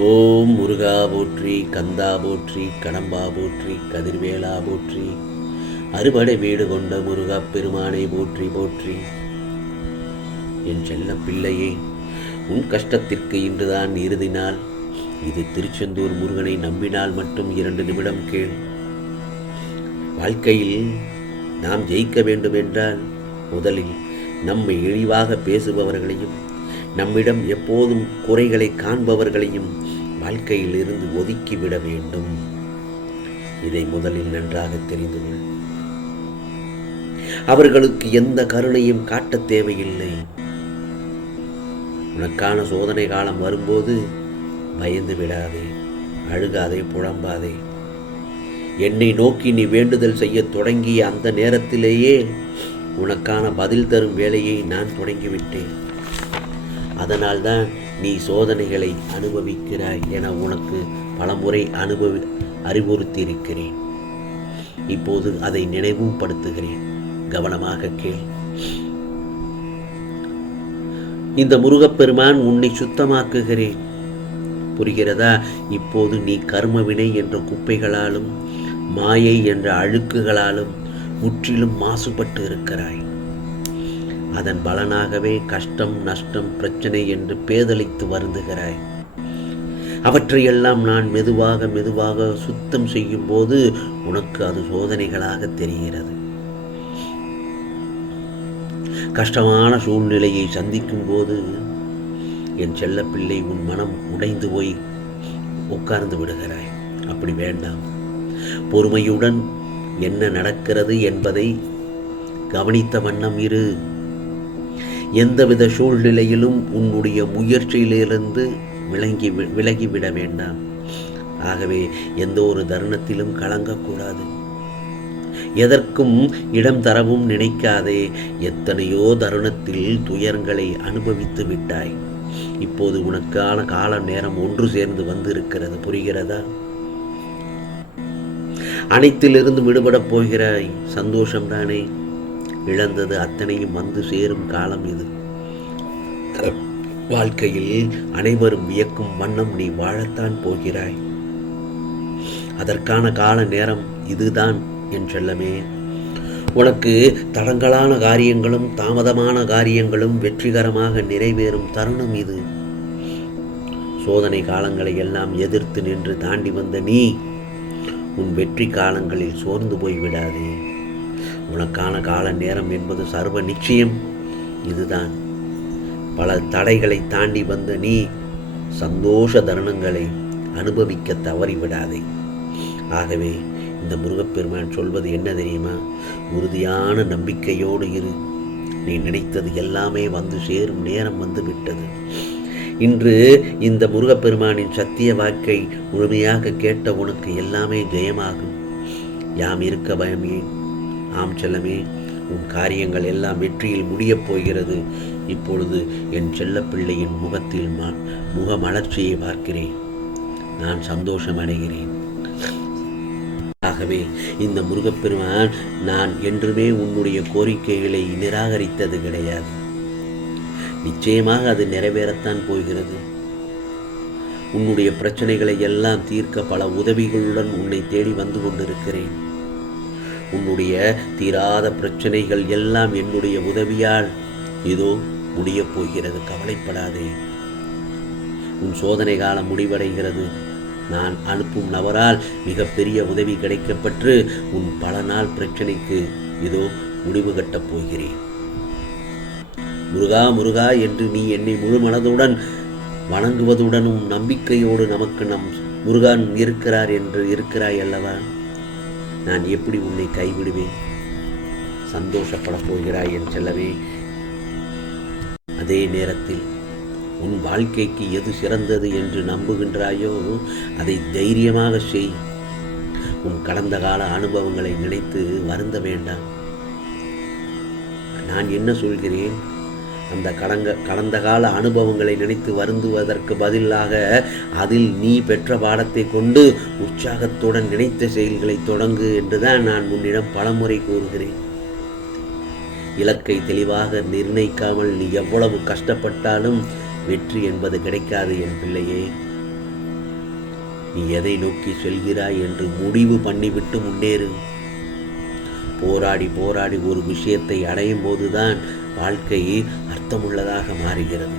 ஓம் முருகா போற்றி கந்தா போற்றி கடம்பா போற்றி கதிர்வேலா போற்றி அறுபடை வீடு கொண்ட முருகா பெருமானை போற்றி போற்றி. என் செல்ல பிள்ளையே உன் கஷ்டத்திற்கு இன்றுதான் இறுதி நாள். இது திருச்செந்தூர் முருகனை நம்பினால் மட்டும் இரண்டு நிமிடம் கேள். வாழ்க்கையில் நாம் ஜெயிக்க வேண்டும் என்றால் முதலில் நம்மை இழிவாக பேசுபவர்களையும் நம்மிடம் எப்போதும் குறைகளை காண்பவர்களையும் வாழ்க்கையில் இருந்து ஒதுக்கிவிட வேண்டும். இதை முதலில் நன்றாக தெரிந்து கொள். அவர்களுக்கு எந்த கருணையும் காட்டத் தேவையில்லை. உனக்கான சோதனை காலம் வரும்போது பயந்து விடாதே அழுகாதே புழம்பாதே என்னை நோக்கி நீ வேண்டுதல் செய்யத் தொடங்கிய அந்த நேரத்திலேயே உனக்கான பதில் தரும் வேலையை நான் தொடங்கிவிட்டேன். அதனால்தான் நீ சோதனைகளை அனுபவிக்கிறாய் என உனக்கு பலமுறை அனுபவி அறிவுறுத்தியிருக்கிறேன். இப்போது அதை நினைவும் படுத்துகிறேன் கவனமாக கேள். இந்த முருகப்பெருமான் உன்னை சுத்தமாக்குகிறேன். புரிகிறதா? இப்போது நீ கர்மவினை என்ற குப்பைகளாலும் மாயை என்ற அழுக்குகளாலும் முற்றிலும் மாசுபட்டு இருக்கிறாய். அதன் பலனாகவே கஷ்டம் நஷ்டம் பிரச்சனை என்று பேதலித்து வருந்துகிறாய். அவற்றையெல்லாம் நான் மெதுவாக மெதுவாக சுத்தம் செய்யும் போது உனக்கு அது சோதனைகளாக தெரிகிறது. கஷ்டமான சூழ்நிலையை சந்திக்கும் போது என் செல்லப்பிள்ளை உன் மனம் உடைந்து போய் உட்கார்ந்து விடுகிறாய். அப்படி வேண்டாம். பொறுமையுடன் என்ன நடக்கிறது என்பதை கவனித்த வண்ணம் இரு. எந்தவித சூழ்நிலையிலும் உன்னுடைய முயற்சியிலிருந்து விளங்கி விலகிவிட வேண்டாம். ஆகவே எந்த ஒரு தருணத்திலும் கலங்கக்கூடாது. எதற்கும் இடம் தரவும் நினைக்காதே. எத்தனையோ தருணத்தில் துயரங்களை அனுபவித்து விட்டாய். இப்போது உனக்கான கால நேரம் ஒன்று சேர்ந்து வந்திருக்கிறது. புரிகிறதா? அனைத்திலிருந்து விடுபடப் போகிறாய். சந்தோஷம்தானே? இழந்தது. அத்தனையும் வந்து சேரும் காலம் இது. வாழ்க்கையில் அனைவரும் வியக்கும் வண்ணம் நீ வாழத்தான் போகிறாய். அதற்கான கால நேரம் இதுதான் என் செல்லமே. உனக்கு தடங்கலான காரியங்களும் தாமதமான காரியங்களும் வெற்றிகரமாக நிறைவேறும் தருணம் இது. சோதனை காலங்களை எல்லாம் எதிர்த்து நின்று தாண்டி வந்த நீ உன் வெற்றி காலங்களில் சோர்ந்து போய் விடாதே உனக்கான கால நேரம் என்பது சர்வ நிச்சயம். இதுதான். பல தடைகளை தாண்டி வந்த நீ சந்தோஷ தருணங்களை அனுபவிக்க தவறிவிடாதே. ஆகவே இந்த முருகப்பெருமான் சொல்வது என்ன தெரியுமா? உறுதியான நம்பிக்கையோடு இரு. நீ நினைத்தது எல்லாமே வந்து சேரும் நேரம் வந்து விட்டது. இன்று இந்த முருகப்பெருமானின் சத்திய வாக்கை முழுமையாக கேட்ட உனக்கு எல்லாமே ஜெயமாகும். யாம் இருக்க பயமே? ஏன் ஆம் செல்லமே உன் காரியங்கள் எல்லாம் வெற்றியில் முடியப் போகிறது. இப்பொழுது என் செல்லப்பிள்ளையின் முகத்தில் ம முக மலர்ச்சியை பார்க்கிறேன். நான் சந்தோஷம் அடைகிறேன். ஆகவே இந்த முருகப்பெருமான் நான் என்றுமே உன்னுடைய கோரிக்கைகளை நிராகரித்தது கிடையாது. நிச்சயமாக அது நிறைவேறத்தான் போகிறது. உன்னுடைய பிரச்சனைகளை எல்லாம் தீர்க்க பல உதவிகளுடன் உன்னை தேடி வந்து கொண்டிருக்கிறேன். உன்னுடைய தீராத பிரச்சனைகள் எல்லாம் என்னுடைய உதவியால் இதோ முடியப் போகிறது. கவலைப்படாதே. உன் சோதனை காலம் முடிவடைகிறது. நான் அனுப்பும் நபரால் மிகப்பெரிய உதவி கிடைக்கப்பெற்று உன் பல நாள் பிரச்சனைக்கு இதோ முடிவு கட்டப் போகிறேன். முருகா முருகா என்று நீ என்னை முழு மனதுடன் வணங்குவதுடனும் நம்பிக்கையோடு நமக்கு நம் முருகான் இருக்கிறார் என்று இருக்கிறாய் அல்லவா? நான் எப்படி உன்னை கைவிடுவேன்? சந்தோஷப்படப் போகிறாய் என் செல்லவே அதே நேரத்தில் உன் வாழ்க்கைக்கு எது சிறந்தது என்று நம்புகின்றாயோ அதை தைரியமாக செய். உன் கடந்த கால அனுபவங்களை நினைத்து வருந்த வேண்டாம். நான் என்ன சொல்கிறேன்? அந்த கடங்க கடந்த கால அனுபவங்களை நினைத்து வருந்துவதற்கு பதிலாக அதில் நீ பெற்ற பாடத்தை கொண்டு உற்சாகத்துடன் நினைத்த செயல்களை தொடங்கு என்றுதான் நான் உன்னிடம் பலமுறை கூறுகிறேன். இலக்கை தெளிவாக நிர்ணயிக்காமல் நீ எவ்வளவு கஷ்டப்பட்டாலும் வெற்றி என்பது கிடைக்காது என் பிள்ளையே. நீ எதை நோக்கி செல்கிறாய் என்று முடிவு பண்ணிவிட்டு முன்னேறு. போராடி போராடி ஒரு விஷயத்தை அடையும் போதுதான் வாழ்க்கை அர்த்தமுள்ளதாக மாறுகிறது.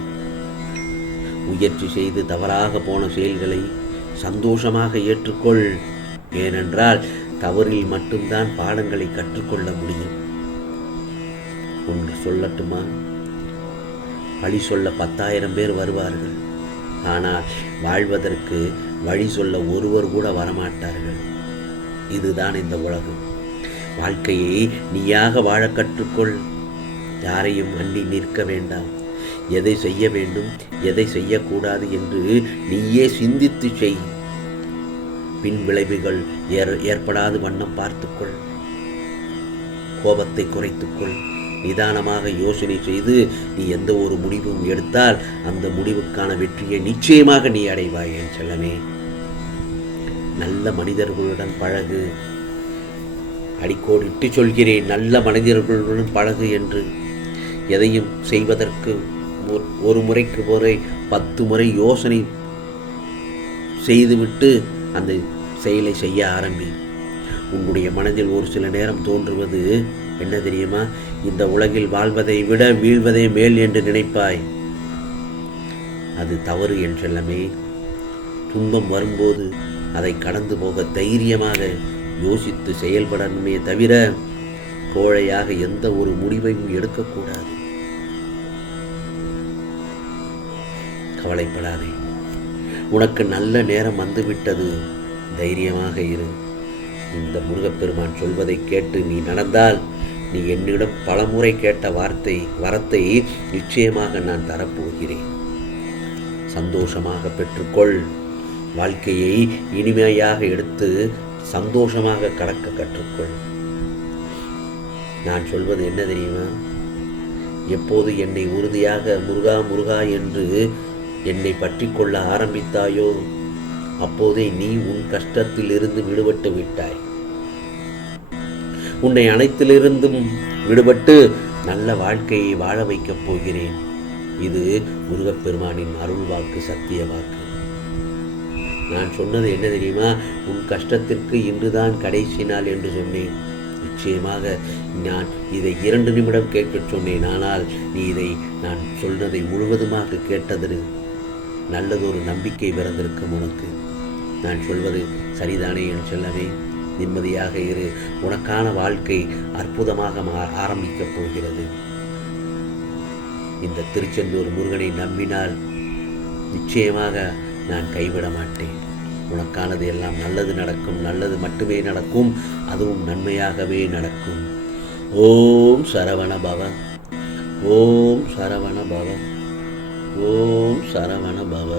முயற்சி செய்து தவறாக போன செயல்களை சந்தோஷமாக ஏற்றுக்கொள். ஏனென்றால் தவறில் மட்டும்தான் பாடங்களை கற்றுக்கொள்ள முடியும். ஒன்று சொல்லட்டுமா? வழி சொல்ல பத்தாயிரம் பேர் வருவார்கள். ஆனால் வாழ்வதற்கு வழி சொல்ல ஒருவர் கூட வரமாட்டார்கள். இதுதான் இந்த உலகம். வாழ்க்கையை நீயாக வாழ கற்றுக்கொள். யாரையும் அண்ணி நிற்க வேண்டாம். எதை செய்ய வேண்டும் எதை செய்யக்கூடாது என்று நீயே சிந்தித்து செய். பின் விளைவுகள் ஏற் ஏற்படாது வண்ணம் பார்த்துக்கொள். கோபத்தை குறைத்துக்கொள். நிதானமாக யோசனை செய்து நீ எந்த ஒரு முடிவும் எடுத்தால் அந்த முடிவுக்கான வெற்றியை நிச்சயமாக நீ அடைவாய் என் செல்லமே. நல்ல மனிதர்களுடன் பழகு. அடிக்கோடிட்டு சொல்கிறேன் நல்ல மனிதர்களுடன் பழகு என்று. எதையும் செய்வதற்கு ஒரு- ஒரு முறைக்கு முறை பத்து முறை யோசனை செய்துவிட்டு அந்த செயலை செய்ய ஆரம்பி. உன்னுடைய மனதில் ஒரு சில நேரம் தோன்றுவது என்ன தெரியுமா? இந்த உலகில் வாழ்வதை விட வீழ்வதே மேல் என்று நினைப்பாய். அது தவறு என்றெல்லாமே. துன்பம் வரும்போது அதை கடந்து போக தைரியமாக யோசித்து செயல்படணுமே தவிர கோழையாக எந்த ஒரு முடிவையும் எடுக்கக்கூடாது. கவலைப்படாதே. உனக்கு நல்ல நேரம் வந்துவிட்டது. தைரியமாக இரு. இந்த முருகப்பெருமான் சொல்வதை கேட்டு நீ நடந்தால் நீ என்னிடம் பலமுறை கேட்ட வார்த்தை வரத்தை நிச்சயமாக நான் தரப்போகிறேன். சந்தோஷமாக பெற்றுக்கொள். வாழ்க்கையை இனிமையாக எடுத்து சந்தோஷமாக கடக்க கற்றுக்கொள். நான் சொல்வது என்ன தெரியுமா? எப்போது என்னை உறுதியாக முருகா முருகா என்று என்னை பற்றி கொள்ள ஆரம்பித்தாயோ அப்போதே நீ உன் கஷ்டத்தில் இருந்து விடுபட்டு விட்டாய். உன்னை அனைத்திலிருந்தும் விடுபட்டு நல்ல வாழ்க்கையை வாழ வைக்கப் போகிறேன். இது முருகப்பெருமானின் அருள் வாக்கு சத்திய வாக்கு. நான் சொன்னது என்ன தெரியுமா? உன் கஷ்டத்திற்கு இன்றுதான் கடைசி நாள் என்று சொன்னேன். நிச்சயமாக நான் இதை இரண்டு நிமிடம் கேட்கச் சொன்னேன். ஆனால் நீ இதை நான் சொன்னதை முழுவதுமாக கேட்டது நல்லதொரு நம்பிக்கை பிறந்திருக்கும் உனக்கு. நான் சொல்வது சரிதானே என்று சொல்லவே நிம்மதியாக இரு. உனக்கான வாழ்க்கை அற்புதமாக ஆரம்பிக்கப் போகிறது. இந்த திருச்செந்தூர் முருகனை நம்பினால் நிச்சயமாக நான் கைவிட மாட்டேன். உனக்கானது எல்லாம் நல்லது நடக்கும் நல்லது மட்டுமே நடக்கும் அதுவும் நன்மையாகவே நடக்கும். ஓம் சரவண பவ ஓம் சரவண பவ ஓம் சரவண பவ